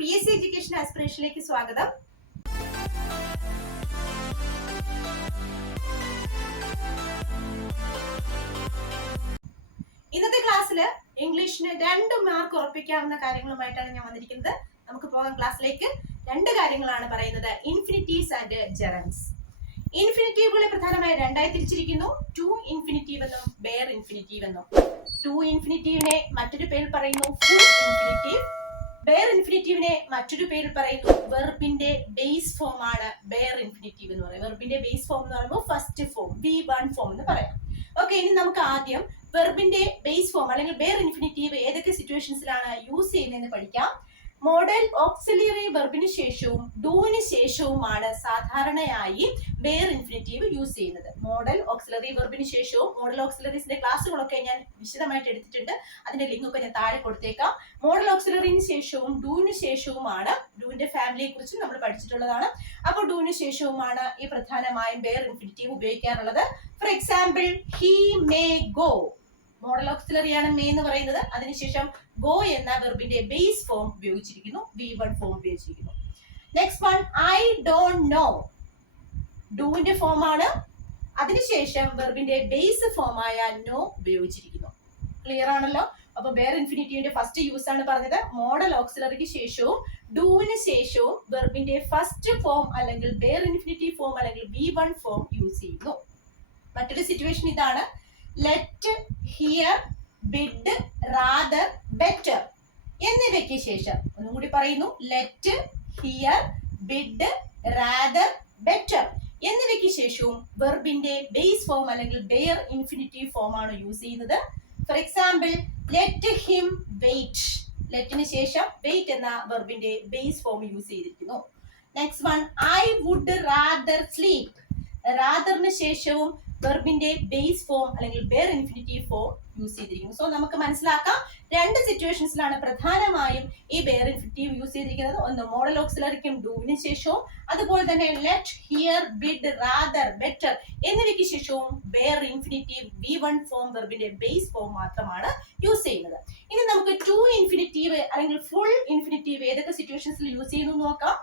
PSC education ആസ്പിറേഷനിലേക്ക് സ്വാഗതം. ഇന്നത്തെ ക്ലാസ്സിൽ ഇംഗ്ലീഷിന് 2 മാർക്ക് ഉറപ്പിക്കാവുന്ന കാര്യങ്ങളുമായിട്ടാണ് ഞാൻ വന്നിരിക്കുന്നത്. നമുക്ക് പോകാം ക്ലാസ്സിലേക്ക്. 2 കാര്യങ്ങളാണ് പറയുന്നത്, ഇൻഫിനിറ്റീവ്സ് ആൻഡ് ജെറൻസ്. ഇൻഫിനിറ്റീവുകളെ പ്രധാനമായി 2ആയി തിരിച്ചിരിക്കുന്നു. ടു ഇൻഫിനിറ്റീവ് എന്നും ബെയർ ഇൻഫിനിറ്റീവ് എന്നും. ടു ഇൻഫിനിറ്റീവിനെ മറ്റൊരു പേരിൽ പറയുന്നു ഫുൾ ഇൻഫിനിറ്റീവ്. ബെയർ ഇൻഫിനിറ്റീവിനെ മറ്റൊരു പേരിൽ പറയുന്നു വെർബിന്റെ ബേസ് ഫോം ആണ് ബെയർ ഇൻഫിനിറ്റീവ് എന്ന് പറയുന്നത്. വെർബിന്റെ ബേസ് ഫോം എന്ന് പറയുമ്പോൾ ഫസ്റ്റ് ഫോം V1 ഫോം എന്ന് പറയാം. ഓക്കെ, ഇനി നമുക്ക് ആദ്യം വെർബിന്റെ ബേസ് ഫോം അല്ലെങ്കിൽ ബെയർ ഇൻഫിനിറ്റീവ് ഏതൊക്കെ സിറ്റുവേഷൻസിലാണ് യൂസ് ചെയ്യുന്നതെന്ന് പഠിക്കാം. മോഡൽ ഓക്സിലറി വെർബിന് ശേഷവും ഡൂവിന് ശേഷവുമാണ് സാധാരണയായി ബെയർ ഇൻഫിനിറ്റീവ് യൂസ് ചെയ്യുന്നത്. മോഡൽ ഓക്സിലറി വെർബിന് ശേഷവും, മോഡൽ ഓക്സിലറീസിന്റെ ക്ലാസ്സുകളൊക്കെ ഞാൻ വിശദമായിട്ട് എടുത്തിട്ടുണ്ട്, അതിന്റെ ലിങ്ക് ഒക്കെ ഞാൻ താഴെ കൊടുത്തേക്കാം. മോഡൽ ഓക്സിലറിന് ശേഷവും ഡൂവിന് ശേഷവുമാണ്, ഡൂവിന്റെ ഫാമിലിയെ കുറിച്ച് നമ്മൾ പഠിച്ചിട്ടുള്ളതാണ്. അപ്പോൾ ഡൂവിന് ശേഷവുമാണ് ഈ പ്രധാനമായും ബെയർ ഇൻഫിനിറ്റീവ് ഉപയോഗിക്കാറുള്ളത്. For example, he may go, model auxiliary ആണ് മേ എന്ന് പറയുന്നത്. അതിനുശേഷം ഗോ എന്ന വെർബിന്റെ ബേസ് ഫോം ഉപയോഗിച്ചിരിക്കുന്നു, V1 ഫോം ഉപയോഗിച്ചിരിക്കുന്നു. Next one, I don't know, ഡൂവിന്റെ ഫോം ആണ്. അതിനുശേഷം വെർബിന്റെ ബേസ് ഫോം ആയ നോ ഉപയോഗിച്ചിരിക്കുന്നു. ക്ലിയർ ആണല്ലോ? അപ്പൊ ബെയർ ഇൻഫിനിറ്റീവിന്റെ ഫസ്റ്റ് യൂസ് ആണ് പറഞ്ഞത്. മോഡൽ ഓക്സിലറിക്ക് ശേഷവും ഡൂവിന് ശേഷവും വെർബിന്റെ ഫസ്റ്റ് ഫോം അല്ലെങ്കിൽ ബെയർ ഇൻഫിനിറ്റീവ് ഫോം അല്ലെങ്കിൽ V1 ഫോം യൂസ് ചെയ്യുന്നു. മറ്റൊരു സിറ്റുവേഷൻ ഇതാണ്, let, hear, bid, rather, better എന്നിവയ്ക്ക് ശേഷം, ഒന്നും കൂടി പറയുന്നു, let, hear, bid, rather, better എന്നിവയ്ക്ക് ശേഷവും വെർബിന്റെ ബേസ് ഫോം അല്ലെങ്കിൽ ബെയർ ഇൻഫിനിറ്റീവ് ഫോം ആണ് യൂസ് ചെയ്യുന്നത്. For example, let him wait, ലെറ്റിന് ശേഷം വെയിറ്റ് എന്ന വെർബിന്റെ ബേസ് ഫോം യൂസ് ചെയ്തിരിക്കുന്നു. Next one, I would rather sleep, റാദറിന് ശേഷവും വെർബിന്റെ ബേസ് ഫോം അല്ലെങ്കിൽ ബെയർ ഇൻഫിനിറ്റീവ് ഫോം യൂസ് ചെയ്തിരിക്കുന്നു. സോ നമുക്ക് മനസ്സിലാക്കാം, 2 സിറ്റുവേഷൻസിലാണ് പ്രധാനമായും ഈ ബെയർ ഇൻഫിനിറ്റീവ് യൂസ് ചെയ്തിരിക്കുന്നത്. ഒന്ന് മോഡൽ ഓക്സിലറിക്കും ഡൂവിന് ശേഷവും, അതുപോലെ തന്നെ let, hear, bid, rather, better എന്നിവയ്ക്ക് ശേഷവും ബെയർ ഇൻഫിനിറ്റീവ് V1 ഫോം വെർബിന്റെ ബേസ് ഫോം മാത്രമാണ് യൂസ് ചെയ്യുന്നത്. ഇനി നമുക്ക് ടു ഇൻഫിനിറ്റീവ് അല്ലെങ്കിൽ ഫുൾ ഇൻഫിനിറ്റീവ് ഏതൊക്കെ സിറ്റുവേഷൻസിൽ യൂസ് ചെയ്യുന്നു നോക്കാം.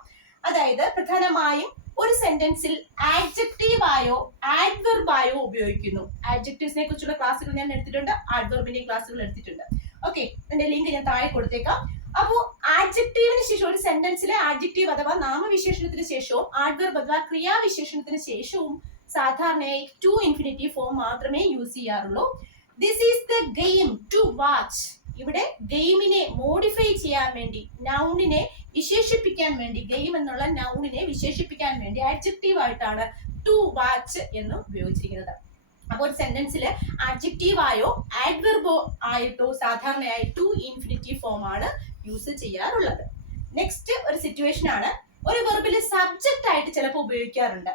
അതായത് പ്രധാനമായും ഒരു സെന്റൻസിൽ ആഡ്ജക്റ്റീവായോ ആഡ്വെർബായോ ഉപയോഗിക്കുന്നു. ആഡ്ജക്റ്റീവ്സിനെ കുറിച്ചുള്ള ക്ലാസ്സുകൾ ഞാൻ എടുത്തിട്ടുണ്ട്, ആഡ്വെർബിന്റെ ക്ലാസ്സുകൾ എടുത്തിട്ടുണ്ട്. ഓക്കെ, എന്റെ ലിങ്ക് ഞാൻ താഴെ കൊടുത്തേക്കാം. അപ്പോൾ ആഡ്ജക്റ്റീവിന് ശേഷം, ഒരു സെന്റൻസിലെ ആഡ്ജക്റ്റീവ് അഥവാ നാമവിശേഷണത്തിന് ശേഷവും ആഡ്വെർബ് അഥവാ ക്രിയാവിശേഷണത്തിന് ശേഷവും സാധാരണയായി ടു ഇൻഫിനിറ്റീവ് ഫോം മാത്രമേ യൂസ് ചെയ്യാറുള്ളൂ. This is the game to watch, ഇവിടെ ഗെയിമിനെ മോഡിഫൈ ചെയ്യാൻ വേണ്ടി, നൗണിനെ വിശേഷിപ്പിക്കാൻ വേണ്ടി, ഗെയിം എന്നുള്ള നൗണിനെ വിശേഷിപ്പിക്കാൻ വേണ്ടി ആഡ്ജക്റ്റീവ് ആയിട്ടാണ് ടു വാച്ച് എന്ന് ഉപയോഗിച്ചിരിക്കുന്നത്. അപ്പോൾ സെന്റൻസിൽ ആഡ്ജക്റ്റീവ് ആയോ ആഡ്വെർബോ ആയിട്ടോ സാധാരണയായി ടു ഇൻഫിനിറ്റീവ് ഫോം ആണ് യൂസ് ചെയ്യാറുള്ളത്. നെക്സ്റ്റ് ഒരു സിറ്റുവേഷൻ ആണ്, ഒരു വെർബിൽ സബ്ജക്റ്റ് ആയിട്ട് ചിലപ്പോൾ ഉപയോഗിക്കാറുണ്ട്.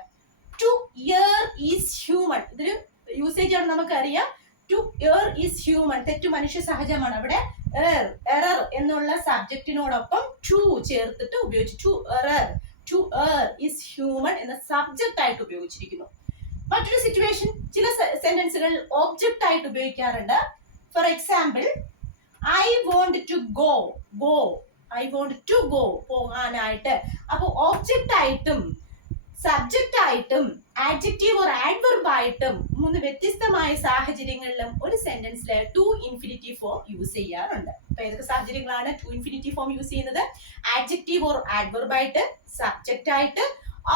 ടു ഇയർ ഈസ് ഹ്യൂമൻ, ഇതൊരു യൂസേജ് ആണ് നമുക്കറിയാം. ടു ഇയർ ഈസ് ഹ്യൂമൻ, തെറ്റു മനുഷ്യ സഹജമാണ്. അവിടെ എറർ എന്നുള്ള സബ്ജക്റ്റിനോടൊപ്പം ടു ചേർത്തിട്ട് ഉപയോഗിച്ചു. ടു എർ ഈസ് ഹ്യൂമൻ എന്ന സബ്ജക്റ്റ് ആയിട്ട് ഉപയോഗിച്ചിരിക്കുന്നു. മറ്റൊരു സിറ്റുവേഷൻ, ചില സെന്റൻസുകൾ ഒബ്ജക്റ്റ് ആയിട്ട് ഉപയോഗിക്കാറുണ്ട്. For example, I want to go, go, I want to go, പോകാനായിട്ട്. അപ്പൊ ഒബ്ജക്റ്റ് ആയിട്ടും സബ്ജക്റ്റ് ആയിട്ടും ആഡ്ജക്റ്റീവ് ഓർ ആഡ്വെർബ് ആയിട്ടും 3 വ്യത്യസ്തമായ സാഹചര്യങ്ങളിലും ഒരു സെന്റൻസിൽ ടു ഇൻഫിനിറ്റീവ് ഫോം യൂസ് ചെയ്യാറുണ്ട്. അപ്പൊ ഏതൊക്കെ സാഹചര്യങ്ങളാണ് ടു ഇൻഫിനിറ്റീവ് ഫോം യൂസ് ചെയ്യുന്നത്? ആഡ്ജക്റ്റീവ് ഓർ ആഡ്വെർബ് ആയിട്ട്, സബ്ജക്റ്റ് ആയിട്ട്,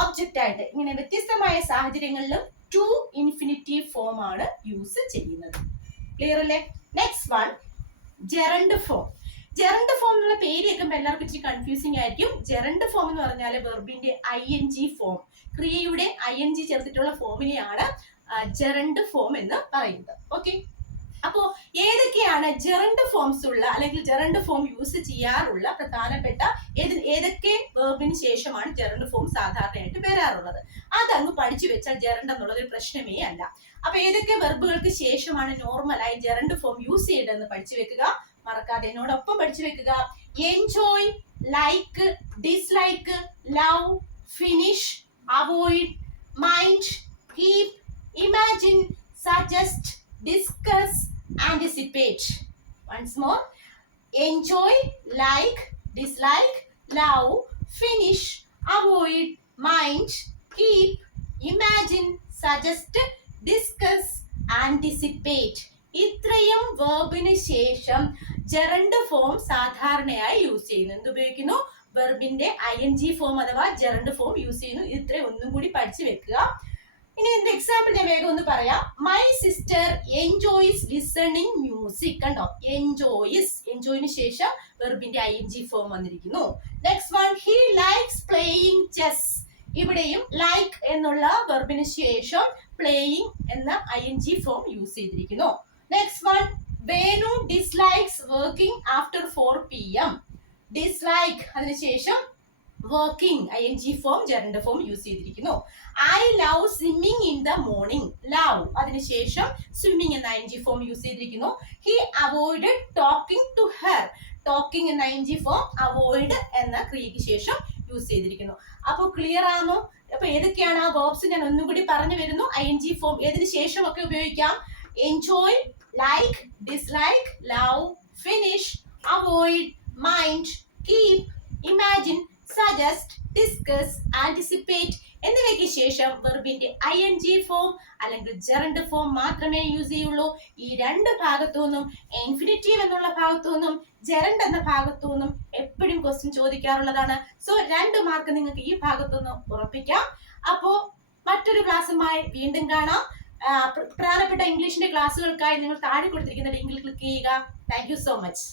ഒബ്ജക്റ്റ് ആയിട്ട്, ഇങ്ങനെ വ്യത്യസ്തമായ സാഹചര്യങ്ങളിലും ടു ഇൻഫിനിറ്റീവ് ഫോം ആണ് യൂസ് ചെയ്യുന്നത്. ക്ലിയർ അല്ലേ? Next one, gerund form. Gerund form എന്നുള്ള പേര് കേൾക്കുമ്പോൾ എല്ലാവർക്കും ഇച്ചിരി കൺഫ്യൂസിംഗ് ആയിരിക്കും. ജെറണ്ട് ഫോം എന്ന് പറഞ്ഞാൽ വെർബിന്റെ ING ഫോം, ക്രിയയുടെ ING ചേർത്തിട്ടുള്ള ഫോമിനെയാണ് ജെറണ്ട് ഫോം എന്ന് പറയുന്നത്. ഓക്കെ, അപ്പോ ഏതൊക്കെയാണ് ജെറണ്ട് ഫോംസ് ഉള്ള അല്ലെങ്കിൽ ജെറണ്ട് ഫോം യൂസ് ചെയ്യാറുള്ള പ്രധാനപ്പെട്ട ഏതൊക്കെ വെർബിന് ശേഷമാണ് ജെറണ്ട് ഫോം സാധാരണയായിട്ട് വരാറുള്ളത്? അതങ്ങ് പഠിച്ചു വെച്ചാൽ ജെറണ്ട് എന്നുള്ളത് ഒരു പ്രശ്നമേ അല്ല. അപ്പൊ ഏതൊക്കെ വെർബുകൾക്ക് ശേഷമാണ് നോർമലായി ജെറണ്ട് ഫോം യൂസ് ചെയ്യേണ്ടതെന്ന് പഠിച്ചു വെക്കുക. മറക്കാതെ എന്നോടൊപ്പം പഠിച്ചു വെക്കുക. Enjoy, like, dislike, love, finish, avoid, mind, keep, imagine, suggest, discuss, anticipate. Once more, enjoy, like, dislike, love, finish, avoid, mind, keep, imagine, suggest, discuss, anticipate. ഇത്രയും വെർബിന് ശേഷം ജെറണ്ട് ഫോം സാധാരണയായി യൂസ് ചെയ്യുന്നു. എന്ത് ഉപയോഗിക്കുന്നു? വെർബിന്റെ ING ഫോം അഥവാ gerund form use ചെയ്യുന്നു. ഇത്രയും ഒന്നും കൂടി പഠിച്ചു വെക്കുക. ഇനി ഇതിന്റെ എക്സാമ്പിൾ ഞാൻ വേഗം ഒന്ന് പറയാം. My sister enjoys listening music. കണ്ടോ? എൻജോയ്സ്, എൻജോയിന് ശേഷം വെർബിന്റെ ING ഫോം വന്നിരിക്കുന്നു. Next one, he likes playing chess. ഇവിടെയും ലൈക്ക് എന്നുള്ള വെർബിന് ശേഷം പ്ലേയിങ് എന്ന ING ഫോം യൂസ് ചെയ്തിരിക്കുന്നു. Next one, Venu dislikes working after 4 PM. Dislike അതിനുശേഷം working ING form gerund form use ചെയ്തിരിക്കുന്നു. I love swimming in the morning. Love അതിനുശേഷം swimming എന്ന ING ഫോം യൂസ് ചെയ്തിരിക്കുന്നു. He avoided talking to her. Talking എന്ന ING form avoid എന്ന ക്രിയയ്ക്ക് ശേഷം use ചെയ്തിരിക്കുന്നു. അപ്പോൾ ക്ലിയർ ആണോ? അപ്പൊ ഏതൊക്കെയാണ് ആ വേർബ്സ് ഞാൻ ഒന്നും കൂടി പറഞ്ഞു വരുന്നു. ING ഫോം ഏതിന് ശേഷം ഒക്കെ ഉപയോഗിക്കാം? Enjoy, like, dislike, love, finish, avoid, mind, keep, imagine, suggest, discuss, anticipate എന്നിവയ്ക്ക് ശേഷം വെർബിന്റെ ING ഫോം അല്ലെങ്കിൽ ജെറണ്ട് ഫോം മാത്രമേ യൂസ് ചെയ്യുള്ളൂ. ഈ രണ്ട് ഭാഗത്തു നിന്നും, ഇൻഫിനിറ്റീവ് എന്നുള്ള ഭാഗത്തു നിന്നും ജെറണ്ട് എന്ന ഭാഗത്തു നിന്നും എപ്പോഴും ക്വസ്റ്റ്യൻ ചോദിക്കാറുള്ളതാണ്. സോ 2 മാർക്ക് നിങ്ങൾക്ക് ഈ ഭാഗത്തു നിന്ന് ഉറപ്പിക്കാം. അപ്പോ മറ്റൊരു ക്ലാസ്സുമായി വീണ്ടും കാണാം. പ്രധാനപ്പെട്ട ഇംഗ്ലീഷിന്റെ ക്ലാസ്സുകൾക്കായി നിങ്ങൾ താഴെ കൊടുത്തിരിക്കുന്ന ലിങ്കിൽ ക്ലിക്ക് ചെയ്യുക. Thank you so much.